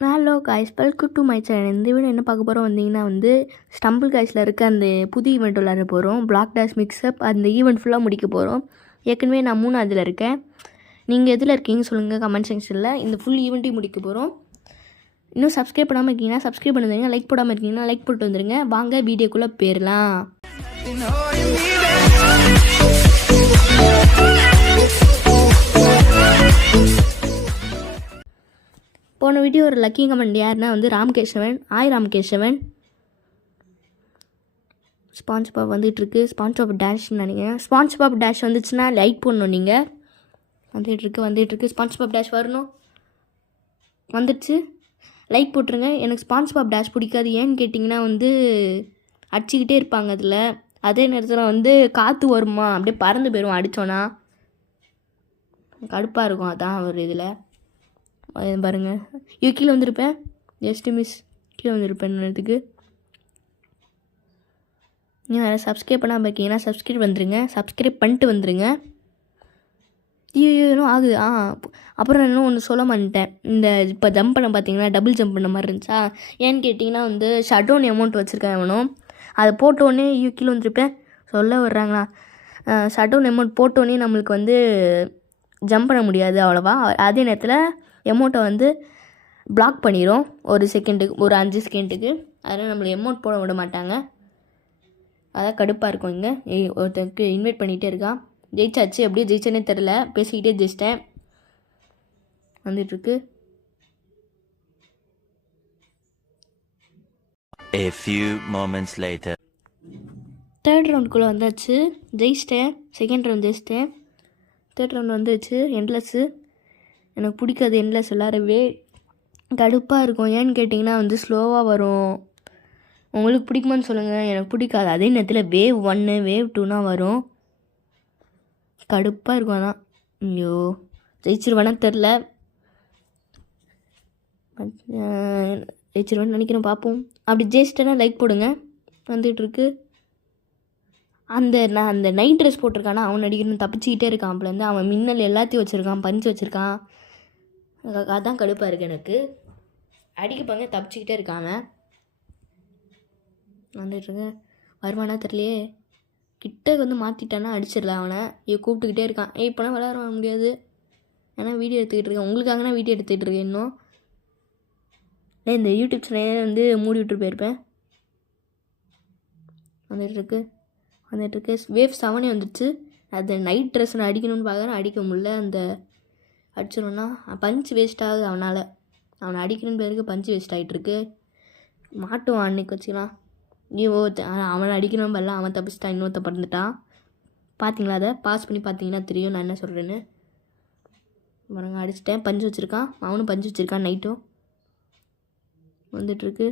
Hello guys, welcome to my channel. இந்த video என்ன பார்க்க போகிறோம் வந்தீங்கன்னா ஸ்டம்பிள் காய்ஸில் இருக்க அந்த புது ஈவெண்ட் விளாட போகிறோம். பிளாக் டேஷ் மிக்ஸ்அப் அந்த ஈவெண்ட் ஃபுல்லாக முடிக்க போகிறோம். ஏற்கனவே நான் 3 இருக்கேன். நீங்கள் எதில் இருக்கீங்கன்னு சொல்லுங்கள் கமெண்ட் செக்ஷனில். இந்த ஃபுல் ஈவெண்ட்டையும் முடிக்க போகிறோம். இன்னும் சப்ஸ்கிரைப் பண்ணாமல் இருக்கீங்கன்னா சப்ஸ்கிரைப் பண்ணுங்க. லைக் போடாமல் இருக்கீங்கன்னா லைக் போட்டு வந்துடுங்க. வாங்க வீடியோக்குள்ளே போயிடலாம். போன வீடியோ ஒரு லக்கி கமெண்ட் யாருன்னா ராம்கேஷவன். ராம்கேஷவன். ஸ்பாஞ்ச் பாப் வந்துட்டுருக்கு. ஸ்பாஞ்ச் பாப் டேஷ்னு நினைக்கிறேன். ஸ்பாஞ்ச் பாப் டேஷ் வந்துச்சுன்னா லைக் பண்ணணும். நீங்கள் வந்துட்டுருக்கு. ஸ்பாஞ்ச் பாப் டேஷ் வரணும். வந்துடுச்சு. லைக் போட்டுருங்க. எனக்கு ஸ்பாஞ்ச் பாப் டேஷ் பிடிக்காது. ஏன்னு கேட்டிங்கன்னா அடிச்சுக்கிட்டே இருப்பாங்க அதில். அதே நேரத்தில் காற்று வருமா, அப்படியே பறந்து போயிடும் அடித்தோன்னா. கடுப்பாக இருக்கும். அதான் ஒரு இதில் பாருங்கள். கீழே வந்திருப்பேன். ஜஸ்ட் மிஸ் கீழே வந்திருப்பேன். நேரத்துக்கு நீங்கள் வேறு சப்ஸ்கிரைப் பண்ணாமல் இருக்கீங்கன்னா சப்ஸ்கிரைப் வந்துடுங்க. சப்ஸ்கிரைப் பண்ணிட்டு வந்துடுங்க. இன்னும் ஆகுது. அப்புறம் இன்னும் ஒன்று சொல்ல மாட்டேன். இந்த இப்போ ஜம்ப் பண்ண பார்த்தீங்கன்னா டபுள் ஜம்ப் பண்ண மாதிரி இருந்துச்சா. ஏன்னு கேட்டிங்கன்னா ஷட் டவுன் அமௌண்ட் வச்சுருக்கேன் எவனும். அதை போட்டோடனே கீழே வந்துருப்பேன். சொல்ல வர்றாங்களா. ஷட் டவுன் அமௌண்ட் போட்டோடனே நம்மளுக்கு ஜம்ப் பண்ண முடியாது அவ்வளோவா. அதே நேரத்தில் எமௌண்ட்டை பிளாக் பண்ணிடும் ஒரு செகண்டுக்கு, ஒரு 5 செகண்டுக்கு. அதனால் நம்மளை எமௌண்ட் போட விட மாட்டாங்க. அதான் கடுப்பாக இருக்கும். இங்கே ஒருத்தருக்கு இன்வைட் பண்ணிகிட்டே இருக்கான். ஜெயிச்சாச்சு. எப்படியும் ஜெயிச்சேனே தெரில, பேசிக்கிட்டே ஜெயிச்சிட்டேன். வந்துட்டுருக்கு. A few moments later. Third ரவுண்டுக்குள்ளே வந்தாச்சு. ஜெயிச்சிட்டேன். செகண்ட் ரவுண்ட் ஜெயிச்சிட்டேன். தேர்ட் ரவுண்ட் வந்துச்சு. எண்ட்லெஸ்ஸு. எனக்கு பிடிக்காது எண்ட்லெஸ் விளாடவே. கடுப்பாக இருக்கும். ஏன்னு கேட்டிங்கன்னா ஸ்லோவாக வரும். உங்களுக்கு பிடிக்குமான்னு சொல்லுங்கள். எனக்கு பிடிக்காது. அதே நேரத்தில் வேவ் 1 வேவ் 2னா வரும். கடுப்பாக இருக்கும். அதான் ஐயோ ஜெயிச்சிருவேனா தெரில. ஜெயிச்சிருவேன்னு நினைக்கிறேன். பார்ப்போம். அப்படி ஜெயிச்சிட்டேன்னா லைக் போடுங்க. வந்துட்டுருக்கு. நான் அந்த நைட் ட்ரெஸ் போட்டிருக்கானா அவன் அடிக்கணும். தப்பிச்சிக்கிட்டே இருக்கான். அப்பலேருந்து அவன் மின்னல் எல்லாத்தையும் வச்சுருக்கான். பஞ்சு வச்சுருக்கான். அதான் கடுப்பாக இருக்குது எனக்கு. அடிக்கப்பாங்க தப்பிச்சிக்கிட்டே இருக்காங்க. வந்துட்டுருங்க. வருவானா தெரியலையே. கிட்ட மாற்றிட்டானா அடிச்சிடலாம் அவனை. கூப்பிட்டுக்கிட்டே இருக்கான். இப்போனா விளையாட வர முடியாது. ஏன்னா வீடியோ எடுத்துக்கிட்டு இருக்கேன். உங்களுக்காகனா வீடியோ எடுத்துக்கிட்டு இருக்கேன். இன்னும் இந்த யூடியூப் சேனலே மூடி விட்டு போயிருப்பேன். வந்துட்டுருக்கு. வேவ் 7 வந்துடுச்சு. அது நைட் ட்ரெஸ் நான் அடிக்கணும்னு பார்க்குறேன். அடிக்க முடியல. அடிச்சிடணுன்னா பஞ்சு வேஸ்ட் ஆகுது அவனால். அவனை அடிக்கணும்னு பேருக்கு பஞ்சு வேஸ்ட் ஆகிட்டுருக்கு. மாட்டுவான் அன்னைக்கு வச்சுக்கலாம். அவனை அடிக்கணும் வரலாம். அவன் தப்பிச்சிட்டான். இன்னொருத்த பறந்துட்டான். பார்த்தீங்களா? அதை பாஸ் பண்ணி பார்த்தீங்கன்னா தெரியும் நான் என்ன சொல்கிறேன்னு. பாருங்க, அடிச்சிட்டேன். பஞ்சு வச்சுருக்கான். அவனும் பஞ்சு வச்சுருக்கான். நைட்டும் வந்துட்டுருக்கு.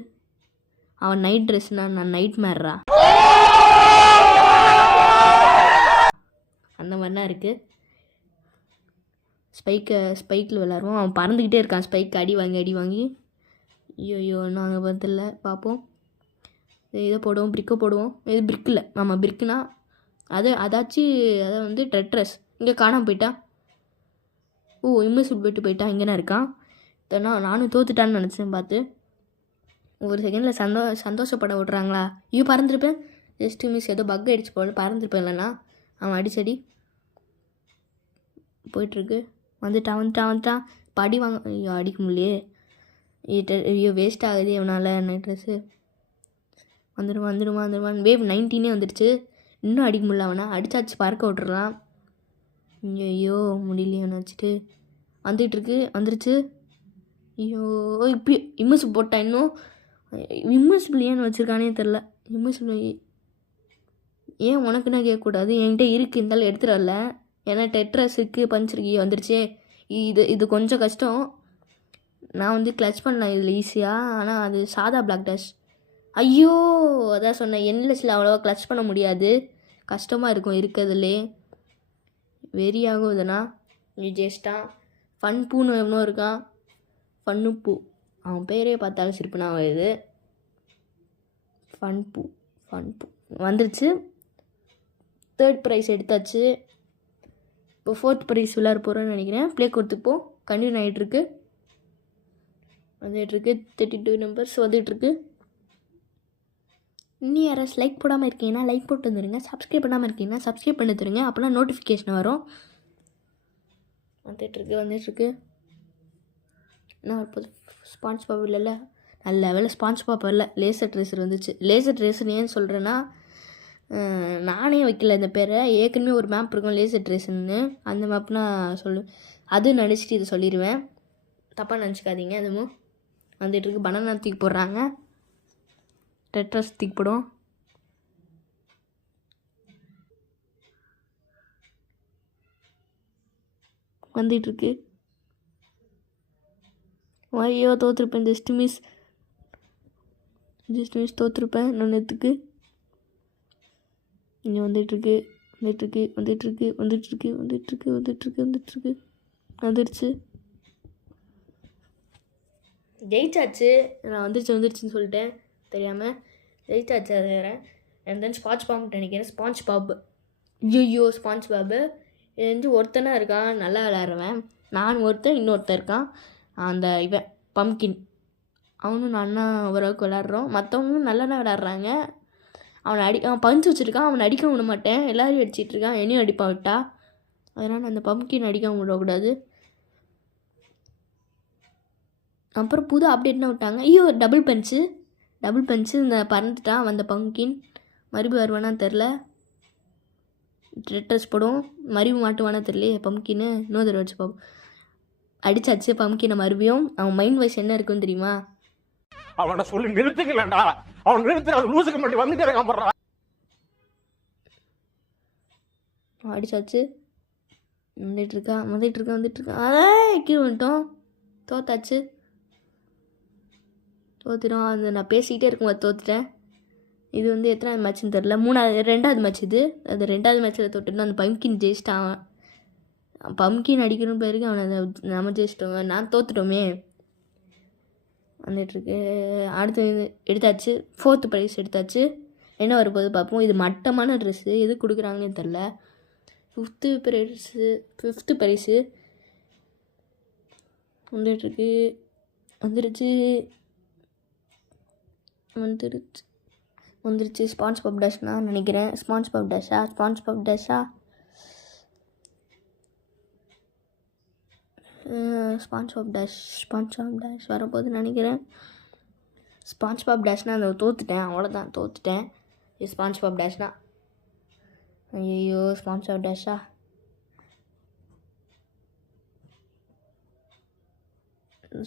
அவன் நைட் ட்ரெஸ்னா நான் நைட் மேர்ரா அந்த மாதிரிலாம் இருக்குது. ஸ்பைக்கில் விளாடுவோம். அவன் பறந்துக்கிட்டே இருக்கான். ஸ்பைக் அடி வாங்கி ஐயோ நாங்கள் பதில்ல. பார்ப்போம். இதை போடுவோம். பிரிக்கை போடுவோம். இது பிரிக்கில். ஆமாம் பிரிக்குனா அதாச்சும் ட்ரெட்ரஸ். இங்கே காணாமல் போயிட்டான். இன்விசிபிள் போயிட்டான். இங்கேனா இருக்கான். நானும் தோத்துட்டான்னு நினச்சேன். பார்த்து ஒரு செகண்டில் சந்தோஷப்பட விட்றாங்களா. பறந்துருப்பேன். Just miss. ஏதோ பக் அடிச்சு போட பறந்துருப்பேன். இல்லைன்னா அவன் அடிச்சடி போயிட்டுருக்கு. வந்துட்டான். படி வாங்க. ஐயோ அடிக்க முடியலையே. ஐயோ வேஸ்ட் ஆகுது இவனால் நைட் ட்ரெஸ்ஸு. வந்துடுவான். வேவ் 19 வந்துடுச்சு. இன்னும் அடிக்க முடியல. அவனை அடிச்சாச்சு. பறக்க விட்டுறலாம். ஐயோ முடியலையே அவனை வச்சுட்டு. வந்துடுச்சு. ஐயோ இப்போ இம்மிசிபிள் போட்டான். இன்னும் இம்மிசிபிள் ஏன்னு வச்சுருக்கானே தெரில. இம்மிசிபிள் ஏன் உனக்குன்னா கேட்கக்கூடாது. என்கிட்ட இருக்குது. இருந்தாலும் எடுத்துகிட்டு வரல. ஏன்னா டெட்ரஸுக்கு பஞ்சிருக்கு. வந்துடுச்சே. இது கொஞ்சம் கஷ்டம். நான் கிளச் பண்ணலாம் இதில் ஈஸியாக. ஆனால் அது சாதா பிளாக் டேஷ். ஐயோ அதான் சொன்னேன். எண்ட்லெஸ்ஸில் அவ்வளோவா கிளச் பண்ண முடியாது. கஷ்டமாக இருக்கும் இருக்கிறதுலே. வெறியாகும் இதுனா. ஜெஸ்ட்டான். ஃபன் பூன்னு எவ்வளோ இருக்கான். ஃபன்னு பூ. அவன் பேரே பார்த்தாலும் சிரிப்புனா வருது. ஃபன் பூ வந்துருச்சு. 3rd ப்ரைஸ் எடுத்தாச்சு. இப்போ 4th ப்ரைஸ் விளையாட போகிறேன்னு நினைக்கிறேன். ப்ளே கொடுத்துப்போம். கண்டினியூ ஆகிட்டுருக்கு. வந்துட்டுருக்கு. 32 நம்பர்ஸ் வந்துட்டுருக்கு. இன்னும் யாராச்சும் லைக் போடாமல் இருக்கீங்கன்னா லைக் போட்டு வந்துடுங்க. சப்ஸ்கிரைப் பண்ணாமல் இருக்கீங்கன்னா சப்ஸ்கிரைப் பண்ணி தருங்க. அப்போனா நோட்டிஃபிகேஷன் வரும். வந்துட்டுருக்கு. என்ன வரப்போது? ஸ்பான்ச் பாப் இல்லைல்ல, நல்ல வேலை ஸ்பான்ச் பாப் வரல. லேசர் ட்ரேசர் வந்துச்சு. லேசர் ட்ரேசர் ஏன்னு சொல்கிறேன்னா, நானே வைக்கல இந்த பேரை. ஏற்கனவே ஒரு மேப் இருக்கும் லேசர் ட்ரேசர்னு. அந்த மேப் நான் அது நினச்சிட்டு இதை சொல்லிடுவேன், தப்பாக நினச்சிக்காதீங்க. அதுவும் வந்துட்டுருக்கு. பனானா தூக்கி போடுறாங்க. டெட்ராஸ் தூக்கி போடும். வந்துட்டுருக்கு. ஐயோ தோற்றுருப்பேன். ஜஸ்ட் மிஸ் தோற்றுருப்பேன் நான் நேற்றுக்கு. இங்கே வந்துட்டுருக்கு. வந்துடுச்சு. ஜெயிச்சாச்சு. நான் வந்துருச்சுன்னு சொல்லிட்டேன் தெரியாமல். ஜெயிச்சாச்சு. அது வேறு. அண்ட் தென் ஸ்பான்ச் பாப் நினைக்கிறேன். Sponge bob. ஐயோ ஸ்பான்ச் பாபு இது வந்து ஒருத்தனாக இருக்கான், நல்லா விளையாடுறவன். நான் ஒருத்தன், இன்னொருத்தன் இருக்கான் அந்த இவன் பம்கின். அவனும் நான்னா ஓரளவுக்கு விளாட்றோம். மற்றவங்களும் நல்லா விளாட்றாங்க. அவன் பஞ்சு வச்சுருக்கான். அவனை அடிக்க விட மாட்டேன். எல்லோரையும் அடிச்சிட்ருக்கான். என்னையும் அடிப்பான் விட்டா. அதனால் அந்த பம்கின் அடிக்க விடக்கூடாது. அப்புறம் புது அப்டேட்னா விட்டாங்க. ஐயோ டபுள் பஞ்சு இந்த பறந்துட்டான் அந்த பம்கின். மறுபடியும் வருவானான்னு தெரில. ரெட்ரஸ் போடும். மறுபடியும் மாட்டுவானா தெரியல பம்கின்னு. இன்னொரு தடவை வச்சு பார்ப்போம். அடிச்சாச்சு பம்கினை மறுபடியும். அவன் மைண்ட் வாய்ஸ் என்ன இருக்குன்னு தெரியுமா? அவனை சொல்லி நிறுத்துக்கலடா. அவன் நிறுத்துற லூசுக்கு மட்டும் வந்துட்டே இருக்கான். அடிச்சாச்சு. வந்துட்டு இருக்கான். கீழே வந்துட்டோம். தோத்தாச்சு. தோத்துட்டோம். அது நான் பேசிக்கிட்டே இருக்கும்போது தோத்துட்டேன். இது வந்து எத்தனாவது மேட்ச்னு தெரில. 2வது மேட்ச் இது. அது 2வது மேட்ச்சில் தோட்டுட்டோம். அந்த பம்கின் ஜெயிச்சிட்டான். பம்கின் அடிக்கணும் பேருக்கு அவனை நம்ம ஜெயிச்சிட்டோங்க. நான் தோத்துட்டோமே. வந்துட்டுருக்கு. அடுத்து எடுத்தாச்சு. 4th ப்ரைஸ் எடுத்தாச்சு. என்ன வரப்போது பார்ப்போம். இது மட்டமான ட்ரெஸ்ஸு. எது கொடுக்குறாங்கன்னு தெரில. 5th ப்ரைஸு வந்துருச்சு. ஸ்பான்ச் பாப் டேஷ்னா நினைக்கிறேன். ஸ்பான்ச் பாப் டேஷா ஸ்பான்ச் பாப் டேஷ் வரப்போகுதுன்னு நினைக்கிறேன். ஸ்பான்ச் பாப் டேஷ்னா அந்த தோத்துட்டேன். அவ்வளோதான், தோத்துட்டேன். இது ஸ்பான்ச் பாப் டேஷ்னா. ஐயோ ஸ்பான்ச் பாப் டேஷா.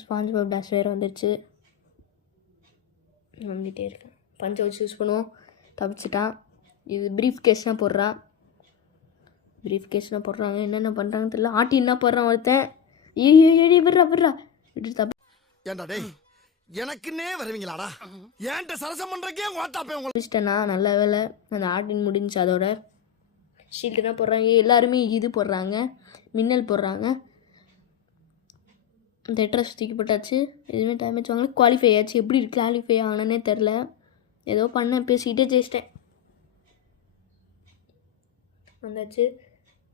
ஸ்பான்ச் பாப் டேஷ் வேறு வந்துடுச்சு. வந்துகிட்டே இருக்கேன். பஞ்சை வச்சு யூஸ் பண்ணுவோம். தப்பிச்சிட்டான். இது ப்ரீஃப் கேஸ்னால் போடுறாங்க. என்னென்ன பண்ணுறாங்கன்னு தெரியல. ஆட்டி என்ன போடுறான் ஒருத்தன். ஏடி விட்றா ஏண்டா டேய் எனக்குன்னே வருவீங்களாடா? ஏன்ட்ட சரசம் பண்றக்கே ஓட்டாப்பே உங்களுக்கு நல்ல வேலை. அந்த ஆட்டின் முடிஞ்சு. அதோட ஷீல்டுனா போடுறாங்க. எல்லாருமே இது போடுறாங்க. மின்னல் போடுறாங்க. இந்த டெட்ராஸ் தூக்கி போட்டாச்சு. எதுவுமே டேமேஜ் வாங்கல. குவாலிஃபை ஆச்சு. எப்படி குவாலிஃபை ஆனனே தெரில. ஏதோ பண்ணேன், பேசிக்கிட்டே ஜெயிச்சிட்டேன். வந்தாச்சு.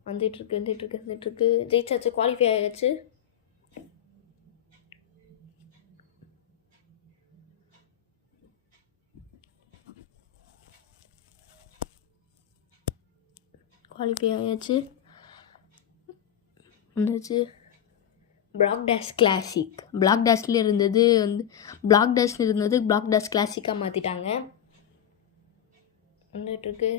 வந்துட்டுருக்கு. ஜெயிச்சாச்சு. குவாலிஃபை ஆயாச்சு. வந்துச்சு. Black dash classic. பிளாக் டேஷில் இருந்தது பிளாக் டேஷ் கிளாசிக்காக மாற்றிட்டாங்க. வந்துட்டுருக்கு.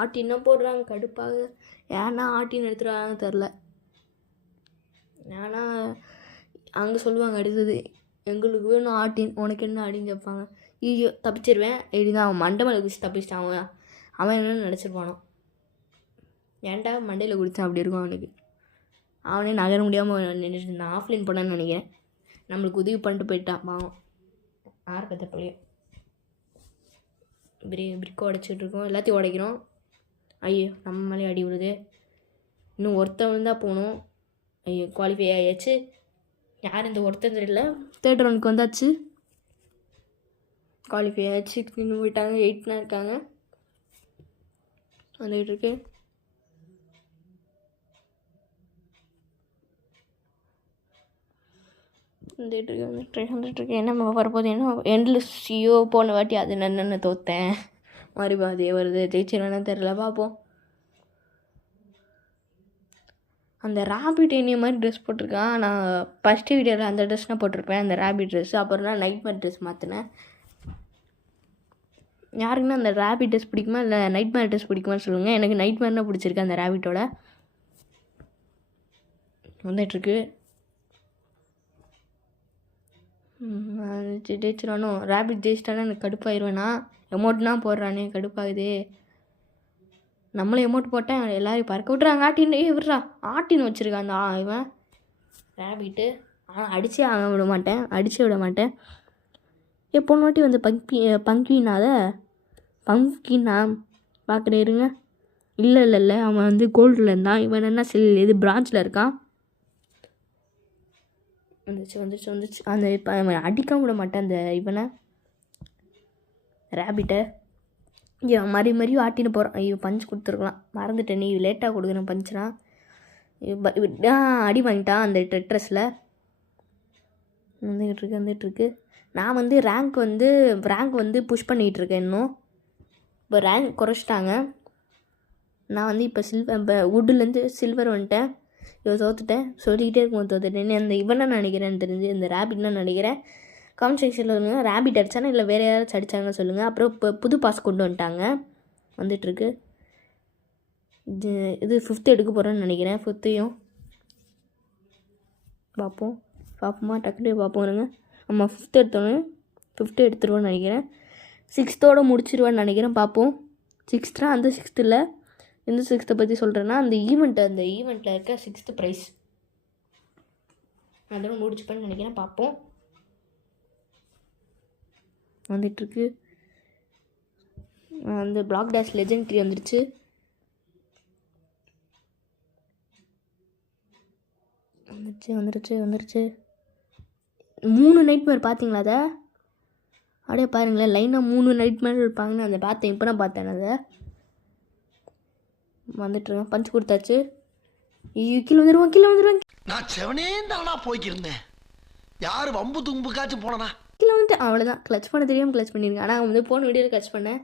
ஆட்டின்னா போடுறாங்க. கடுப்பாக. ஏன்னா ஆட்டின்னு எடுத்துகிறாங்கன்னு தெரில. ஏன்னா அங்கே சொல்லுவாங்க அடுத்தது, எங்களுக்கு வேணும் ஆட்டின், உனக்கு என்ன அப்படின்னு கேட்பாங்க. ஐயோ தப்பிச்சிருவேன். எப்படிதான் அவன் மண்டை மேலே குடிச்சு தப்பிச்சிட்டான். அவன் என்னென்னு நினச்சிருப்பானோ. ஏன்டா மண்டையில் குடித்தான் அப்படி இருக்கும் அவனுக்கு. அவனே நகர முடியாமல் நின்றுட்டு இருந்தான். ஆஃப்லைன் போனான்னு நினைக்கிறேன். நம்மளுக்கு உதவி பண்ணிட்டு போயிட்டான் பாவம். ஆரம்பத்தப்பலையும் பிரிக்கை உடைச்சிட்ருக்கோம். எல்லாத்தையும் உடைக்கிறோம். ஐயோ நம்ம மேலே அடி விடுது. இன்னும் ஒருத்தவன் தான் போகணும். ஐயோ குவாலிஃபை ஆயாச்சு. யார் இந்த ஒருத்தர் தெரியல. 3rd ரவுண்டுக்கு வந்தாச்சு. குவாலிஃபை ஆச்சு 16 போயிட்டாங்க. 8 இருக்காங்க. வந்துகிட்டு இருக்கு. வந்துட்டு இருக்கு. என்ன வரப்போகுது, என்ன எண்ட்லெஸ்ஸியோ போன வாட்டி அது என்னென்ன தோற்றேன். மறுபடியும் அதே வருது. ஜெயிச்சிருவேன்னு தெரில, பார்ப்போம். அந்த ராபிட் என்னைய மாதிரி ட்ரெஸ் போட்டிருக்கான். நான் ஃபஸ்ட்டு வீடியோவில் அந்த ட்ரெஸ் நான் போட்டிருப்பேன், அந்த ராபிட் ட்ரெஸ்ஸு. அப்புறம் நான் நைட் மேர் ட்ரெஸ் மாற்றினேன். யாருக்குன்னா அந்த ராபிட் ட்ரெஸ் பிடிக்குமா இல்லை நைட் மேர் ட்ரெஸ் பிடிக்குமான்னு சொல்லுங்கள். எனக்கு நைட் மேர்னா பிடிச்சிருக்கு அந்த ராபிட்டோட. வந்துட்டுருக்கு. ஜெயிச்சிடானோ. ராபிட் ஜெயிச்சிட்டானா எனக்கு கடுப்பாயிருவேண்ணா. எமௌண்ட்னா போடுறானே, கடுப்பாகுது. நம்மளும் எமௌண்ட் போட்டேன், எல்லாரையும் பறக்க விட்றாங்க. ஆட்டின்னு விட்றா, ஆட்டின்னு வச்சுருக்கான் அந்த இவன் ரேபிட்டு. ஆனால் அடிச்சே விட மாட்டேன். போன வாட்டி வந்து பங்கினா பார்க்குறேன் இருங்க. இல்லை அவன் வந்து கோல்டில் இருந்தான். இவன் என்ன இது பிரான்ச்சில் இருக்கான். வந்துச்சு. அந்த இப்போ அவன் அடிக்க விட மாட்டேன் அந்த இவனை ரேபிட்டை. இவன் மறியும் ஆட்டின்னு போகிறான். ஐயோ, பஞ்ச் கொடுத்துருக்கலாம், மறந்துட்டேன். நீ லேட்டாக கொடுக்குறேன் பஞ்சுனா. அடி வாங்கிட்டான் அந்த டெட்ரஸில். வந்துட்டுருக்கு. நான் வந்து ரேங்க் வந்து புஷ் பண்ணிகிட்ருக்கேன். இன்னும் இப்போ ரேங்க் குறைச்சிட்டாங்க. நான் வந்து இப்போ வுட்டுலேருந்து சில்வர் வந்துட்டேன். இவன் தோற்றுட்டேன். சொல்லிக்கிட்டே இருக்கும் தோற்றுட்டேன்னு. அந்த இவனை நினைக்கிறேன்னு தெரிஞ்சு, இந்த ரேபிட்னா நினைக்கிறேன். கமெண்ட் செக்ஷனில் சொல்லுங்கள், ரேபிட் அடித்தானா இல்லை வேறு யாராச்சும் அடித்தாங்கன்னு சொல்லுங்கள். அப்புறம் இப்போ புது பாஸ் கொண்டு வந்துட்டாங்க. வந்துட்டுருக்கு. இது 5th எடுக்க போகிறேன்னு நினைக்கிறேன். 5th பார்ப்போமா டக்குனு பார்ப்போம் இருங்க. ஆமாம், 5th எடுத்தோன்னே 5th எடுத்துருவோன்னு நினைக்கிறேன். 6th முடிச்சிருவேன்னு நினைக்கிறேன். பார்ப்போம். 6th அந்த 6th இல்லை. எந்த 6th பற்றி சொல்கிறேன்னா அந்த ஈவெண்ட்டில் இருக்க 6th ப்ரைஸ் அதோட முடிச்சுப்பேன்னு நினைக்கிறேன். பார்ப்போம். வந்துட்டுருக்கு. அந்த பிளாக் டேஷ் லெஜெண்டரி வந்துடுச்சு. வந்துருச்சு. 3 நைட் மேர் பார்த்தீங்களா? அதை அப்படியே பாருங்களேன், லைனாக 3 நைட் மேர் இருப்பாங்கன்னு அதை பார்த்தேன். இப்போ நான் பார்த்தேன் அதை. வந்துட்டுருங்க. பஞ்சு கொடுத்தாச்சு. கீழே வந்துடுவான். நான் செவனே தானா போய்க்கிருந்தேன். யார் வம்பு தும்புக்காச்சும் போனனா கீழே வந்துட்டு அவ்வளோதான். கிளச் பண்ண தெரியாமல் கிளச் பண்ணியிருக்கேன். ஆனால் வந்து போன வீடியோவில் கிளச் பண்ணேன்.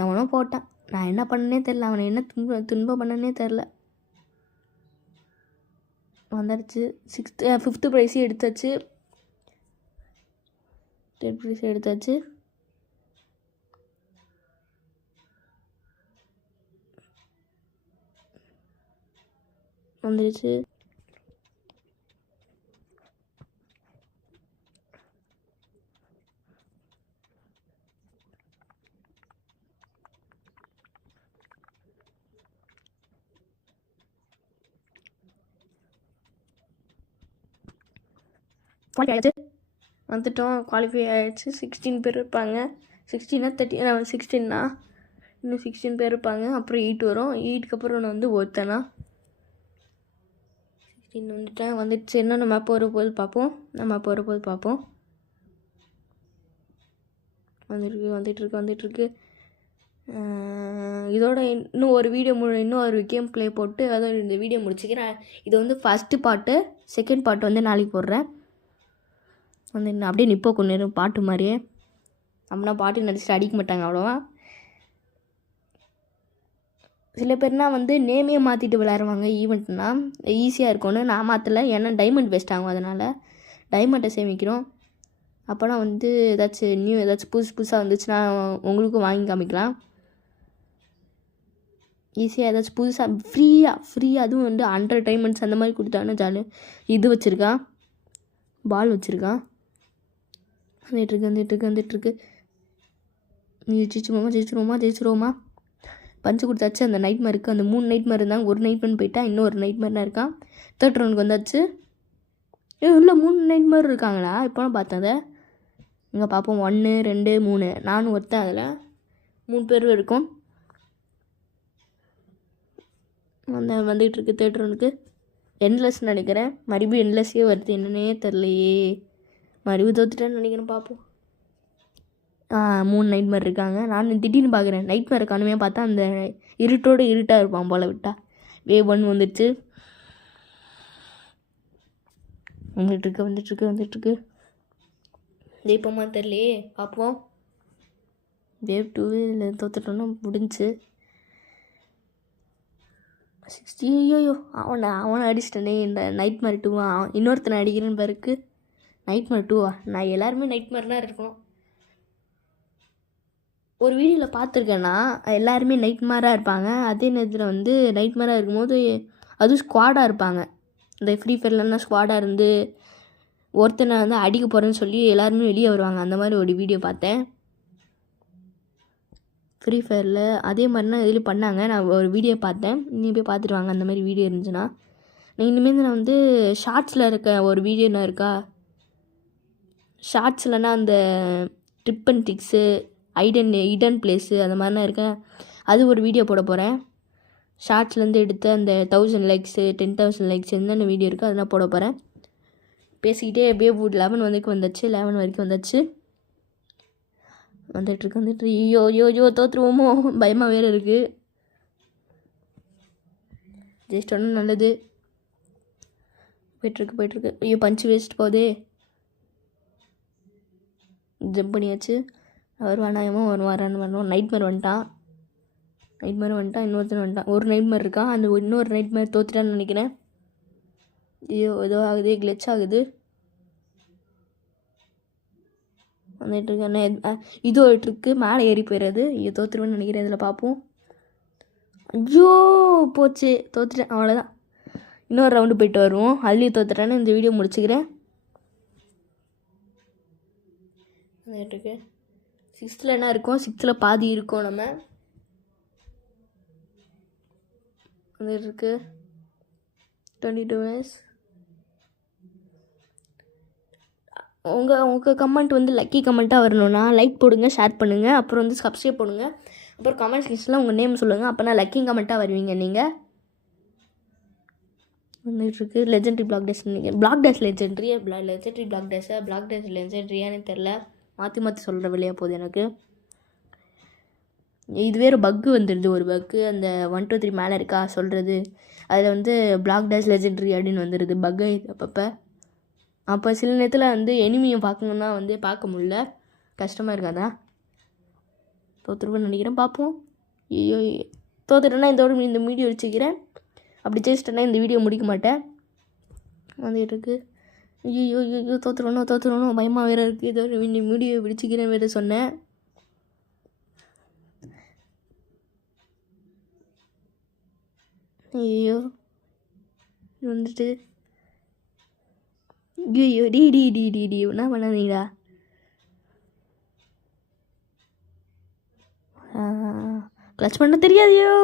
எவனோ போட்டான். நான் என்ன பண்ணனே தெரில. அவனை என்ன துன்பம் பண்ணனே தெரில. வந்துடுச்சு. 5th ப்ரைஸையும் எடுத்தாச்சு. 10th ப்ரைஸையும் எடுத்தாச்சு. வந்துடுச்சு. வந்துட்டோம். குவாலிஃபை ஆகிடுச்சு. 16 பேர் இருப்பாங்க. 16 30 16 இன்னும் 16 பேர் இருப்பாங்க. அப்புறம் 8 வரும். 8க்கு அப்புறம் நான் வந்து ஒருத்தனா 16 வந்துடுச்சு. இன்னும் நம்ம போகிற போது பார்ப்போம். வந்துட்டுருக்கு. இதோட இன்னும் ஒரு கேம் ப்ளே போட்டு அதோட இந்த வீடியோ முடிச்சுக்கிறேன். இது வந்து ஃபஸ்ட்டு பார்ட்டு. செகண்ட் பார்ட் வந்து நாளைக்கு போடுறேன். வந்து அப்படியே நிற்போம் கொஞ்ச நேரம் பாட்டு மாதிரியே. நம்மனா பாட்டு நடிச்சுட்டு அடிக்க மாட்டாங்க அவ்வளோவா. சில பேர்னா வந்து நேமே மாற்றிட்டு விளையாடுவாங்க. ஈவெண்ட்னா ஈஸியாக இருக்கும்னு நான் மாற்றலை. ஏன்னா டைமண்ட் வேஸ்ட் ஆகும். அதனால் டைமண்டை சேமிக்கிறோம். அப்போனா வந்து ஏதாச்சும் புதுசாக வந்துச்சுன்னா உங்களுக்கும் வாங்கி காமிக்கலாம். ஈஸியாக ஏதாச்சும் புதுசாக ஃப்ரீயாக அதுவும் வந்து 100 டைமண்ட்ஸ் அந்த மாதிரி கொடுத்தாங்கன்னா ஜாலியாக. இது வச்சுருக்கான், பால் வச்சுருக்கான். வந்துட்டுருக்கு. ஜெயிச்சிருவோமா. பஞ்சு கொடுத்தாச்சு. அந்த நைட் மேர் இருக்குது. அந்த 3 நைட் மேர் இருந்தாங்க. ஒரு நைட் மேர் போயிட்டா, இன்னும் ஒரு நைட் மேர்னா இருக்கான். 3rd ரவுண்டுக்கு வந்தாச்சு. இல்லை 3 நைட் மேர் இருக்காங்களா? இப்போ நான் பார்த்தேன் அதை. இங்கே பார்ப்போம். 1 2 3 நானும் ஒருத்தன். அதில் 3 பேர் இருக்கும். வந்துகிட்டு இருக்கு. 3rd ரவுண்டுக்கு எண்ட்லெஸ் நினைக்கிறேன். மறுபடியும் எண்ட்லெஸ்ஸே வருது. என்னன்னே தெரிலையே. மறுபடியும் தோத்துட்டேன்னு நினைக்கிறேன். பார்ப்போம். 3 நைட்மேர் இருக்காங்க. நான் திடீர்னு பார்க்குறேன் நைட்மேர் காணுமே, பார்த்தா அந்த இருட்டோடு இருட்டாக இருப்பான் போல் விட்டா. வேவ் 1 வந்துடுச்சு. வந்துட்டுருக்கு. ஜெயிப்போமா தெரியலையே, பார்ப்போம். வேவ் 2 இதில் தோத்துட்டோன்னா முடிஞ்சு 60. ஐயோ அவனை அடிச்சிட்டனே. இந்த நைட்மேர் 2 இன்னொருத்தனை அடிக்கிறேன்னு பிறகு நைட்மேர் 2 நான் எல்லாருமே நைட்மேர்னா இருக்கணும். ஒரு வீடியோவில் பார்த்துருக்கேன்னா எல்லாருமே நைட்மேராக இருப்பாங்க. அதே நேரத்தில் வந்து நைட்மேராக இருக்கும்போது அதுவும் ஸ்குவாடாக இருப்பாங்க. இந்த ஃப்ரீ ஃபயர்லாம் ஸ்குவாடாக இருந்து ஒருத்தனை வந்து அடிக்க போகிறேன்னு சொல்லி எல்லாருமே வெளியே வருவாங்க. அந்த மாதிரி ஒரு வீடியோ பார்த்தேன் ஃப்ரீ ஃபயரில். அதே மாதிரி தான் இதில் பண்ணாங்க. நான் ஒரு வீடியோ பார்த்தேன், நீங்கள் போய் பார்த்துட்டு வாங்க அந்த மாதிரி வீடியோ இருந்துச்சுன்னா. இனிமேல் நான் வந்து ஷார்ட்ஸில் இருக்க ஒரு வீடியோனா இருக்கா, ஷார்ட்ஸ்லனா அந்த ட்ரிப் அண்ட் ட்ரிக்ஸு, ஐடன் பிளேஸு அந்த மாதிரிலாம் இருக்கேன். அது ஒரு வீடியோ போட போகிறேன். ஷார்ட்ஸ்லேருந்து எடுத்து அந்த 1000 லைக்ஸு 10,000 லைக்ஸ் என்னென்ன வீடியோ இருக்கோ அதெல்லாம் போட போகிறேன். பேசிக்கிட்டே வேவ் 11 வந்துச்சு. 11 வரைக்கும் வந்துட்டு ஐயோ தோற்றுருவோமோ பயமாக வேறு இருக்குது. ஜெயிச்சிட்டு ஒன்றும் நல்லது. போயிட்டுருக்கு. ஐயோ பஞ்சு வேஸ்ட் போகுதே. ஜம்ப் பண்ணியாச்சு. வருவானாயமோ வரான்னு நைட்மேர் வந்துட்டான். இன்னொருத்தன் வந்துட்டான். ஒரு நைட்மேர் இருக்கான். அந்த இன்னொரு நைட்மேர் தோத்துட்டான்னு நினைக்கிறேன். ஐயோ ஏதோ ஆகுது, கிளச் ஆகுது. வந்துட்டுருக்கேன். இதோ ட்ரிக்கு மேலே ஏறி போயிடுறது. ஐயோ தோற்றுருவேன்னு நினைக்கிறேன். இதில் பார்ப்போம். ஐயோ போச்சு, தோத்துட்டேன். அவ்வளோதான். இன்னொரு ரவுண்டு போயிட்டு வருவோம். அதுலேயும் தோத்துட்டேன்னு இந்த வீடியோ முடிச்சுக்கிறேன். வந்துட்டுருக்கு. 6th என்ன இருக்கும், 6th பாதி இருக்கும். நம்ம வந்துட்டுருக்கு. 22 மினிட்ஸ். உங்கள் கமெண்ட் வந்து லக்கி கமெண்ட்டாக வரணும்னா லைக் போடுங்க, ஷேர் பண்ணுங்கள், அப்புறம் வந்து சப்ஸ்கிரைப் பண்ணுங்க, அப்புறம் கமெண்ட் செக்ஷனில் உங்கள் நேம் சொல்லுங்கள். அப்போ நான் லக்கி கமெண்ட்டாக வருவீங்க நீங்கள். வந்துட்டுருக்கு. Legendary black days legendary black days லெஜெண்ட்ரியானு தெரில, மாற்றி சொல்கிற வழியாக போகுது எனக்கு. இது வேறு பக்கு வந்துடுது. ஒரு பக்கு அந்த 1 2 3 மேலே இருக்கா சொல்கிறது, அதில் வந்து பிளாக் டேஸ் லெஜெண்ட்ரி அப்படின்னு வந்துடுது பக்கு அப்போ சில நேரத்தில் வந்து எனிமியை பார்க்கணுன்னா வந்து பார்க்க முடியல, கஷ்டமாக இருக்காதா. தோற்றுருவேன்னு நினைக்கிறேன். பார்ப்போம். ஐயோ தோத்துட்டேன்னா இந்த வீடியோ வச்சுக்கிறேன். அப்படி ஜெயிச்சிட்டேன்னா இந்த வீடியோ முடிக்க மாட்டேன். வந்துட்டுருக்கு. ஐயோ தோற்றுருவணும் பயமாக வேறு இருக்குது. ஏதோ இந்த வீடியோ பிடிச்சிக்கிறேன் வேறு சொன்னேன். ஐயோ வந்துட்டு ஐயோ டி என்ன பண்ணாதீங்களா. கிளச் பண்ண தெரியாதையோ.